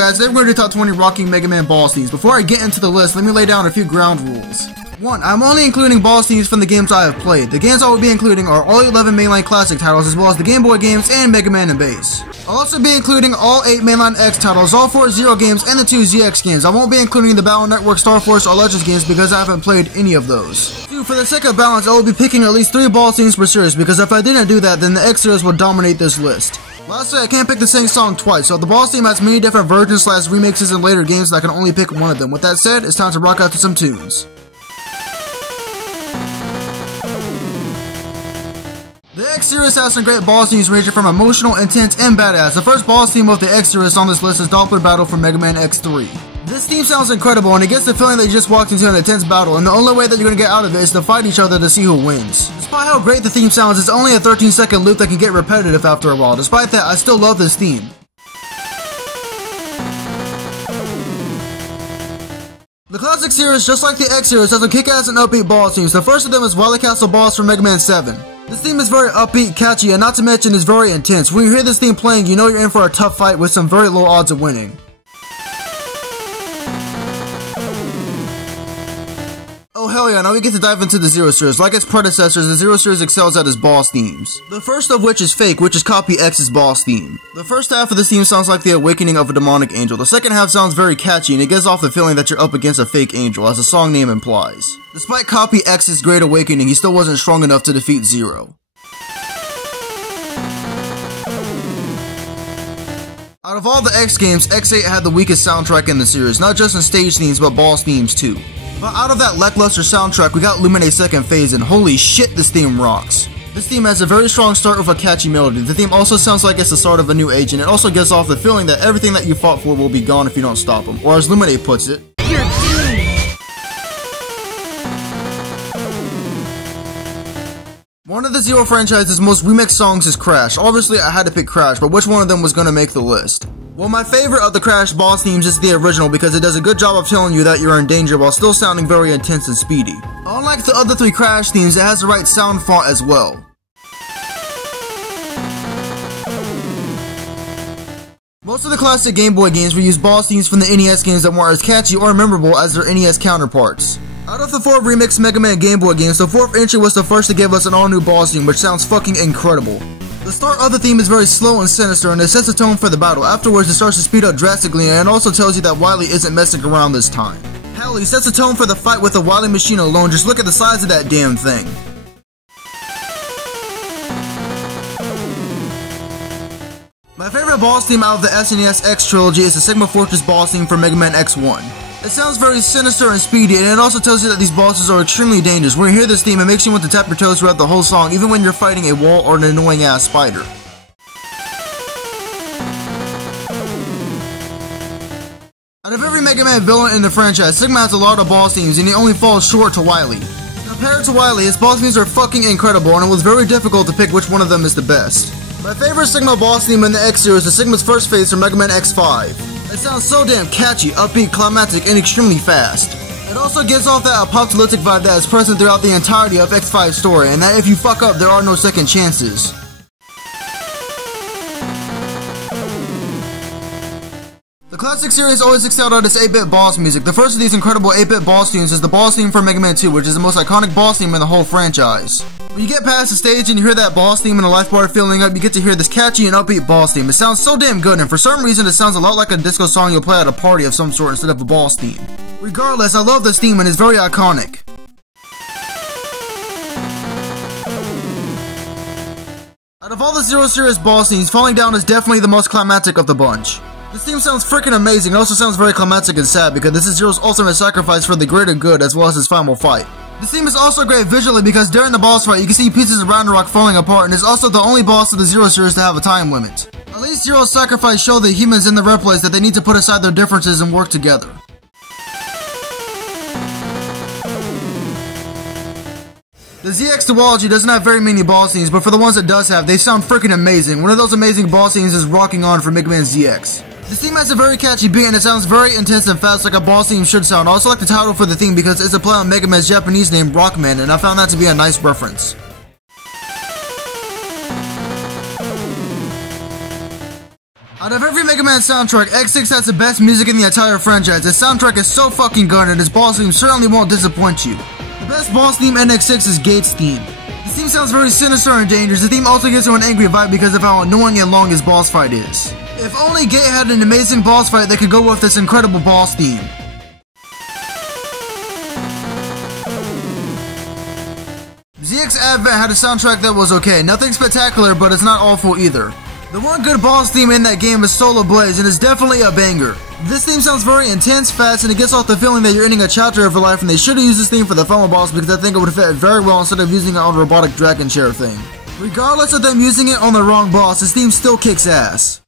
guys, today we're going to do top 20 rocking Mega Man boss themes. Before I get into the list, let me lay down a few ground rules. 1. I'm only including boss themes from the games I have played. The games I will be including are all 11 mainline classic titles, as well as the Game Boy games and Mega Man and Bass. I'll also be including all 8 mainline X titles, all 4 Zero games, and the 2 ZX games. I won't be including the Battle Network, Star Force, or Legends games because I haven't played any of those. 2. For the sake of balance, I will be picking at least 3 boss themes per series, because if I didn't do that, then the X series would dominate this list. Lastly, I can't pick the same song twice, so the boss theme has many different versions / remixes in later games, and I can only pick one of them. With that said, it's time to rock out to some tunes. The X series has some great boss themes ranging from emotional, intense, and badass. The first boss theme of the X series on this list is Doppler Battle from Mega Man X3. This theme sounds incredible, and it gets the feeling that you just walked into an intense battle, and the only way that you're going to get out of it is to fight each other to see who wins. Despite how great the theme sounds, it's only a 13-second loop that can get repetitive after a while. Despite that, I still love this theme. The classic series, just like the X series, has some kick-ass and upbeat boss themes. The first of them is Wily Castle Boss from Mega Man 7. This theme is very upbeat, catchy, and not to mention is very intense. When you hear this theme playing, you know you're in for a tough fight with some very low odds of winning. Oh hell yeah, now we get to dive into the Zero series. Like its predecessors, the Zero series excels at its boss themes. The first of which is Fake, which is Copy X's boss theme. The first half of this theme sounds like the awakening of a demonic angel. The second half sounds very catchy, and it gives off the feeling that you're up against a fake angel, as the song name implies. Despite Copy X's great awakening, he still wasn't strong enough to defeat Zero. Out of all the X games, X8 had the weakest soundtrack in the series, not just in stage themes, but boss themes too. But out of that lackluster soundtrack, we got Lumine's second phase, and holy shit, this theme rocks. This theme has a very strong start with a catchy melody. The theme also sounds like it's the start of a new age, and it also gives off the feeling that everything that you fought for will be gone if you don't stop them. Or as Lumine puts it, you're doomed! One of the Zero franchise's most remixed songs is Crash. Obviously, I had to pick Crash, but which one of them was gonna make the list? Well, my favorite of the Crash boss themes is the original because it does a good job of telling you that you're in danger while still sounding very intense and speedy. Unlike the other 3 Crash themes, it has the right sound font as well. Most of the classic Game Boy games reuse boss themes from the NES games that weren't as catchy or memorable as their NES counterparts. Out of the 4 remixed Mega Man Game Boy games, the 4th entry was the first to give us an all-new boss theme, which sounds fucking incredible. The start of the theme is very slow and sinister, and it sets the tone for the battle. Afterwards, it starts to speed up drastically, and it also tells you that Wily isn't messing around this time. Hell, he sets the tone for the fight with the Wily machine alone. Just look at the size of that damn thing. My favorite boss theme out of the SNES X trilogy is the Sigma Fortress boss theme for Mega Man X1. It sounds very sinister and speedy, and it also tells you that these bosses are extremely dangerous. When you hear this theme, it makes you want to tap your toes throughout the whole song, even when you're fighting a wall or an annoying ass spider. Out of every Mega Man villain in the franchise, Sigma has a lot of boss themes, and he only falls short to Wily. Compared to Wily, his boss themes are fucking incredible, and it was very difficult to pick which one of them is the best. My favorite Sigma boss theme in the X series is Sigma's first phase from Mega Man X5. It sounds so damn catchy, upbeat, climactic, and extremely fast. It also gives off that apocalyptic vibe that is present throughout the entirety of X5's story, and that if you fuck up, there are no second chances. The classic series always excelled at its 8-bit boss music. The first of these incredible 8-bit boss themes is the boss theme for Mega Man 2, which is the most iconic boss theme in the whole franchise. When you get past the stage and you hear that boss theme and the life bar filling up, you get to hear this catchy and upbeat boss theme. It sounds so damn good, and for some reason it sounds a lot like a disco song you'll play at a party of some sort instead of a boss theme. Regardless, I love this theme and it's very iconic. Out of all the Zero series boss themes, Falling Down is definitely the most climactic of the bunch. This theme sounds freaking amazing. It also sounds very climactic and sad because this is Zero's ultimate sacrifice for the greater good as well as his final fight. This theme is also great visually because during the boss fight you can see pieces of Rock falling apart, and it's also the only boss of the Zero series to have a time limit. At least Zero's sacrifice showed the humans in the Red Place that they need to put aside their differences and work together. The ZX duology doesn't have very many boss themes, but for the ones it does have, they sound freaking amazing. One of those amazing boss themes is Rocking On for Mega Man ZX. This theme has a very catchy beat and it sounds very intense and fast like a boss theme should sound. I also like the title for the theme because it's a play on Mega Man's Japanese name Rockman, and I found that to be a nice reference. Out of every Mega Man soundtrack, X6 has the best music in the entire franchise. The soundtrack is so fucking good and its boss theme certainly won't disappoint you. The best boss theme in X6 is Gates' theme. The theme sounds very sinister and dangerous. The theme also gives you an angry vibe because of how annoying and long his boss fight is. If only Gate had an amazing boss fight that could go with this incredible boss theme. ZX Advent had a soundtrack that was okay. Nothing spectacular, but it's not awful either. The one good boss theme in that game is Solar Blaze, and it's definitely a banger. This theme sounds very intense, fast, and it gets off the feeling that you're ending a chapter of your life, and they should have used this theme for the final boss because I think it would fit very well instead of using it on the robotic dragon chair thing. Regardless of them using it on the wrong boss, this theme still kicks ass.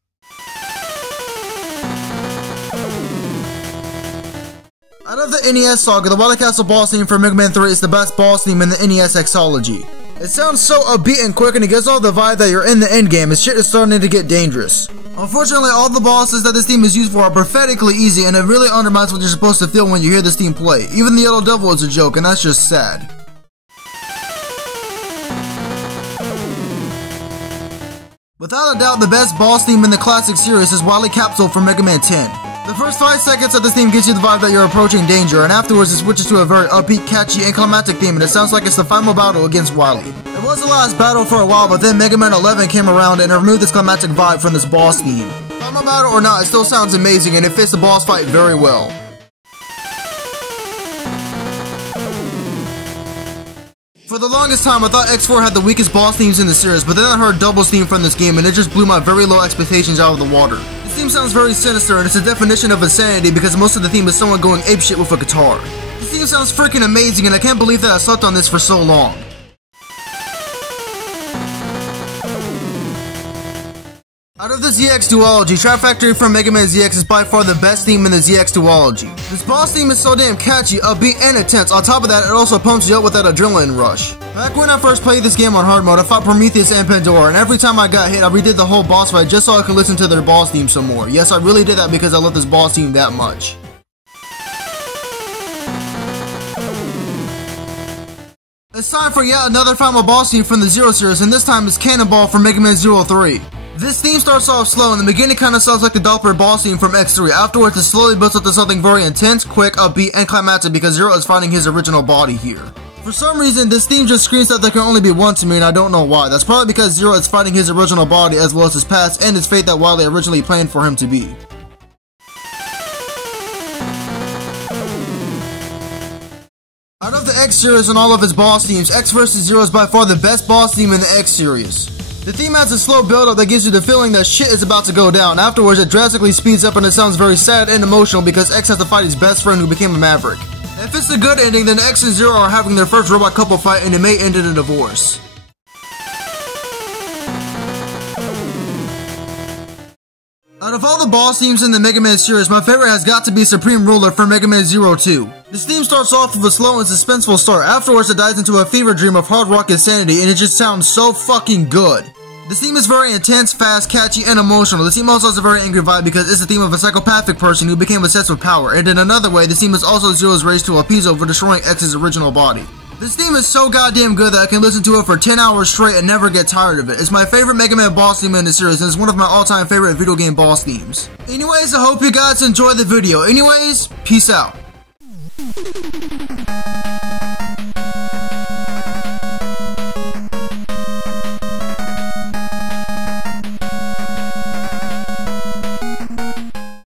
Out of the NES saga, the Wily Castle boss theme for Mega Man 3 is the best boss theme in the NES Xology. It sounds so upbeat and quick, and it gives off the vibe that you're in the endgame and shit is starting to get dangerous. Unfortunately, all the bosses that this theme is used for are pathetically easy, and it really undermines what you're supposed to feel when you hear this theme play. Even the Yellow Devil is a joke, and that's just sad. Without a doubt, the best boss theme in the classic series is Wily Capsule from Mega Man 10. The first 5 seconds of this theme gives you the vibe that you're approaching danger, and afterwards it switches to a very upbeat, catchy, and climactic theme, and it sounds like it's the final battle against Wily. It was the last battle for a while, but then Mega Man 11 came around and removed this climactic vibe from this boss theme. Final battle or not, it still sounds amazing, and it fits the boss fight very well. For the longest time, I thought X4 had the weakest boss themes in the series, but then I heard Double's theme from this game, and it just blew my very low expectations out of the water. This theme sounds very sinister, and it's a definition of insanity because most of the theme is someone going apeshit with a guitar. This theme sounds freaking amazing, and I can't believe that I slept on this for so long. Out of the ZX duology, Trap Factory from Mega Man ZX is by far the best theme in the ZX duology. This boss theme is so damn catchy, upbeat, and intense. On top of that, it also pumps you up with that adrenaline rush. Back when I first played this game on hard mode, I fought Prometheus and Pandora, and every time I got hit, I redid the whole boss fight just so I could listen to their boss theme some more. Yes, I really did that because I love this boss theme that much. It's time for yet another final boss theme from the Zero series, and this time it's Cannonball from Mega Man 03. This theme starts off slow. In the beginning, kinda sounds like the Doppler boss theme from X3. Afterwards, it slowly builds up to something very intense, quick, upbeat, and climactic because Zero is finding his original body here. For some reason, this theme just screams that there can only be one to me, and I don't know why. That's probably because Zero is fighting his original body as well as his past and his fate that Wily originally planned for him to be. Out of the X series and all of its boss themes, X vs. Zero is by far the best boss theme in the X series. The theme has a slow build-up that gives you the feeling that shit is about to go down. Afterwards, it drastically speeds up and it sounds very sad and emotional because X has to fight his best friend who became a maverick. If it's a good ending, then X and Zero are having their first robot couple fight and it may end in a divorce. Out of all the boss themes in the Mega Man series, my favorite has got to be Supreme Ruler from Mega Man 02. This theme starts off with a slow and suspenseful start. Afterwards, it dives into a fever dream of hard rock insanity, and it just sounds so fucking good. This theme is very intense, fast, catchy, and emotional. This theme also has a very angry vibe because it's the theme of a psychopathic person who became obsessed with power, and in another way, the theme is also Zero's race to appease over destroying X's original body. This theme is so goddamn good that I can listen to it for 10 hours straight and never get tired of it. It's my favorite Mega Man boss theme in the series, and it's one of my all-time favorite video game boss themes. Anyways, I hope you guys enjoyed the video. Anyways, peace out.